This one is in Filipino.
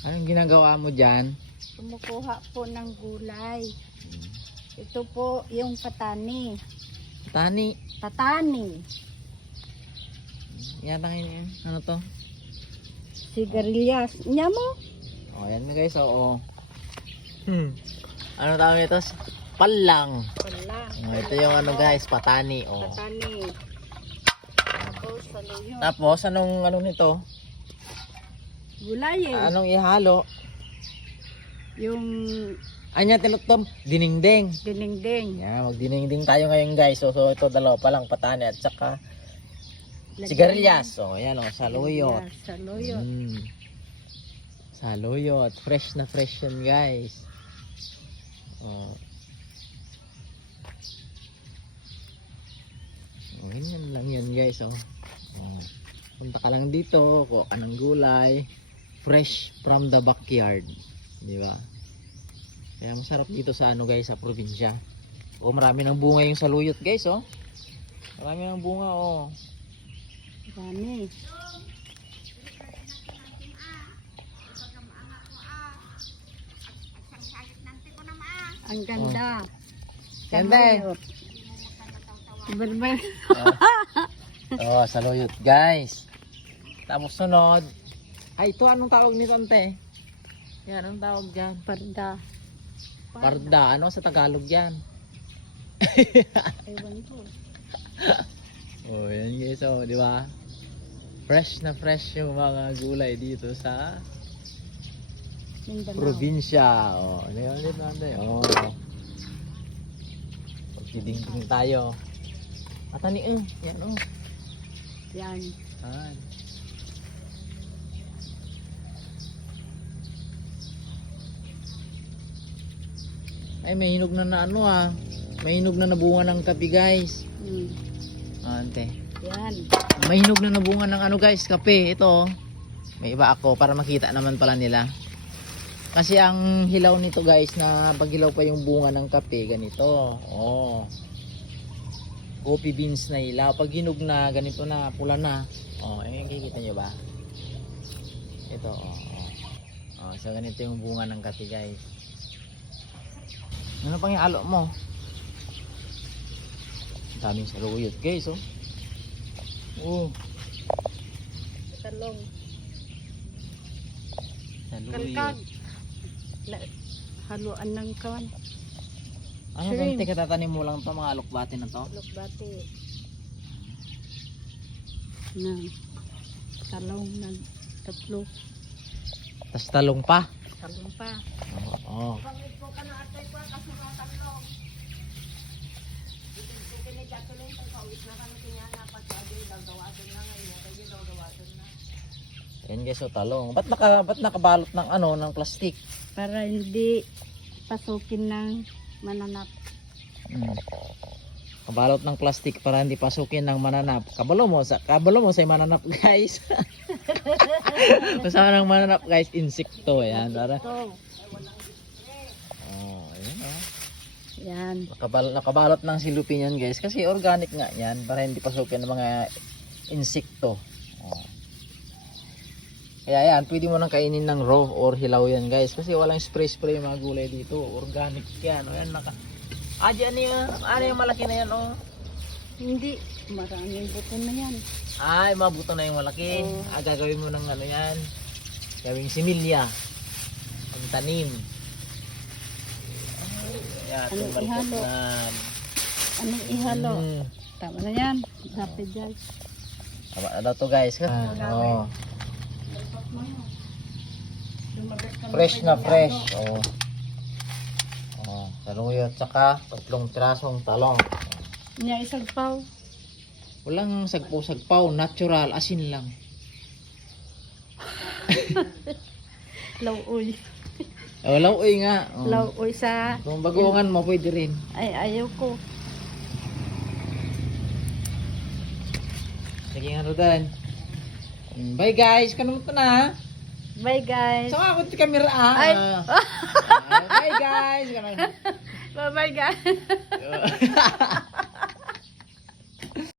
Anong ginagawa mo dyan? Kumukuha po ng gulay. Ito po yung patani. Tani. Patani. Yata ngayon yan. Ano to? Sigarilyas. Nya mo? O, yan guys. Oo. Ano tawag ito? Palang. Wala. Ito yung ano guys, patani. O. Patani. Tapos saluyo. Tapos, ano nito? Gulay eh. Anong ihalo? Yung Anya tinutom? Dinengdeng. dinding. Yan, magdinengdeng tayo ngayon guys. So ito dalawa pa lang, patani at saka sigarilyas. So, ayan o, saluyot. Saluyot. Saluyot. Fresh na fresh yan guys. Oh. Oh, ganyan lang yan guys. Oh. Oh. Punta ka lang dito, kuha ka ng gulay. Fresh from the backyard. Di ba? Kaya masarap dito sa ano guys, sa probinsya. Oh, marami ng bunga yung saluyot guys, oh. Marami ng bunga, oh. Dami. Ang ganda. Ganda eh. Berbel. Oh, saluyot guys. Tapos sunod. Ay, ito anong tawag nito, ante? Yan, anong tawag dyan? Parda. Parda. Ano sa Tagalog yan? Ewan ko. Oh, yan guys, oh, di ba? Fresh na fresh yung mga gulay dito sa Mindanao. probinsya. Oh, ano yun dito, ante? Oh. Pagdidingding tayo. Patani, yan, oh. Yan. Yan. Ay, may hinog na ano may hinog na nabunga ng kape guys. Ante. Yan. May hinog na nabunga ng ano guys, kape. Ito. May iba ako para makita naman pala nila. Kasi ang hilaw nito guys, na paghilaw pa yung bunga ng kape, ganito. Oh. Coffee beans na hilaw. Pag hinog na, ganito na, pula na. Oh, kikita nyo ba? Ito, oh. Oh, so ganito yung bunga ng kape guys. Ano pang ialo mo? Ang daming saluyot guys, oh. Oh. Talong. Saluyot. Kalkag. Haluan ng kawan. Ano bang teka, tatanim mo lang pa mga alokbate na to? Lukbati. Na. Talong na tatlo. Tas talong pa. Talong pa. Oo. Oh. Yan guys, so talong. Ba't nakabalot ng ano, ng plastic? Para hindi pasukin ng mananap. Kabalot ng plastic para hindi pasukin ng mananap. Kabalo mo sa mananap guys. Kasama ng mananap guys, insekto yan. Para. Ito. Oh, ayan oh. Yan. Nakabalot ng silupin yan guys kasi organic nga yan para hindi pasukin ng mga insekto. Oh. Kaya yan, pwede mo nang kainin ng raw or hilaw yan guys kasi walang spray yung mga gulay dito. Organic yan. O yan, ano yung malaki na yan oh? Hindi. Maraming buto na yan. Ay, mabuto na yung malaki. Oh. Gagawin mo ng ano yan. Gawing similya. Ang tanim. Ayan, Anong itong balkot ihalo? na. Anong ihalo? Mm. Tama na yan. Dapat dyan. Tama na daw to guys. Oh. Fresh na fresh. Oh. Oh, saluyot saka 3 pirasong talong. Nya isang paw. Walang sagpo-sagpaw, natural, asin lang. Lauoy. Oh, lauoy nga. Oh. Lauoy sa... Kung bagoongan mo, pwede rin. Ay, ayaw ko. Sige nga Rodan. Bye guys, kanong ito na. Bye guys. So ako ti kamera Ay. Bye guys. Bye bye guys.